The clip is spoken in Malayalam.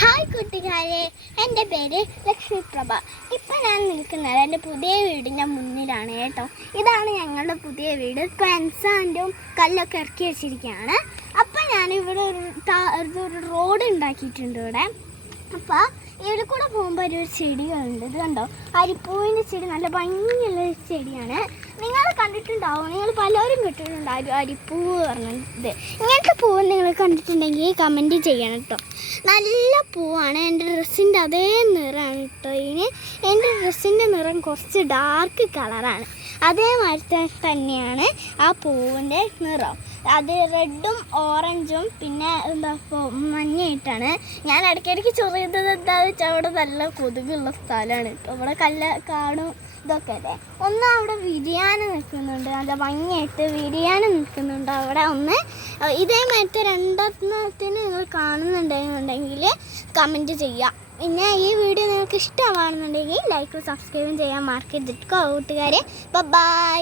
ഹായ് കൂട്ടുകാരെ, എൻ്റെ പേര് ലക്ഷ്മിപ്രഭ. ഇപ്പം ഞാൻ നിൽക്കുന്നത് എൻ്റെ പുതിയ വീടിൻ്റെ മുന്നിലാണ് കേട്ടോ. ഇതാണ് ഞങ്ങളുടെ പുതിയ വീട്. പെൻസാൻറ്റും കല്ലൊക്കെ ഇറക്കി വെച്ചിരിക്കുകയാണ്. അപ്പം ഞാനിവിടെ ഒരു റോഡ് ഉണ്ടാക്കിയിട്ടുണ്ട് ഇവിടെ. അപ്പോൾ ഇവിടെ കൂടെ പോകുമ്പോൾ ഒരു ചെടികളുണ്ട്. ഇത് കണ്ടോ, അരിപ്പൂവിൻ്റെ ചെടി നല്ല ഭംഗിയുള്ള ചെടിയാണ്. നിങ്ങൾ കണ്ടിട്ടുണ്ടാവും, നിങ്ങൾ പലരും കേട്ടിട്ടുണ്ടാവും അരിപ്പൂവ് പറഞ്ഞത്. ഇങ്ങനത്തെ പൂവ് നിങ്ങൾ കണ്ടിട്ടുണ്ടെങ്കിൽ കമൻറ്റ് ചെയ്യണം കേട്ടോ. നല്ല പൂവാണ്. എൻ്റെ ഡ്രസ്സിൻ്റെ അതേ നിറമാണ് കേട്ടോ ഇതിന്. എൻ്റെ ഡ്രസ്സിൻ്റെ നിറം കുറച്ച് ഡാർക്ക് കളറാണ്. അതേമാതിരി തന്നെയാണ് ആ പൂവിൻ്റെ നിറം. അത് റെഡും ഓറഞ്ചും പിന്നെ എന്താ മഞ്ഞയായിട്ടാണ്. ഞാൻ ഇടയ്ക്കിടയ്ക്ക് ചൊറിയുന്നത് എന്താണെന്ന് വെച്ചാൽ അവിടെ നല്ല കൊതുകുള്ള സ്ഥലമാണ് കേട്ടോ. ഇവിടെ കാടും ഇതൊക്കെ അല്ലേ. ഒന്ന് അവിടെ വിരിയാനും നിൽക്കുന്നുണ്ട്, നല്ല ഭംഗിയായിട്ട് വിരിയാനും നിൽക്കുന്നുണ്ട് അവിടെ ഒന്ന്. ഇതേമാതിരത്തെ രണ്ടെണ്ണത്തിന് നിങ്ങൾ കാണുന്നുണ്ടെന്നുണ്ടെങ്കിൽ കമൻറ്റ് ചെയ്യുക. പിന്നെ ഈ വീഡിയോ നിങ്ങൾക്ക് ഇഷ്ടമാണെന്നുണ്ടെങ്കിൽ ലൈക്കും സബ്സ്ക്രൈബും ചെയ്യാൻ മറക്കരുത് കൂട്ടുകാരെ. ബൈ.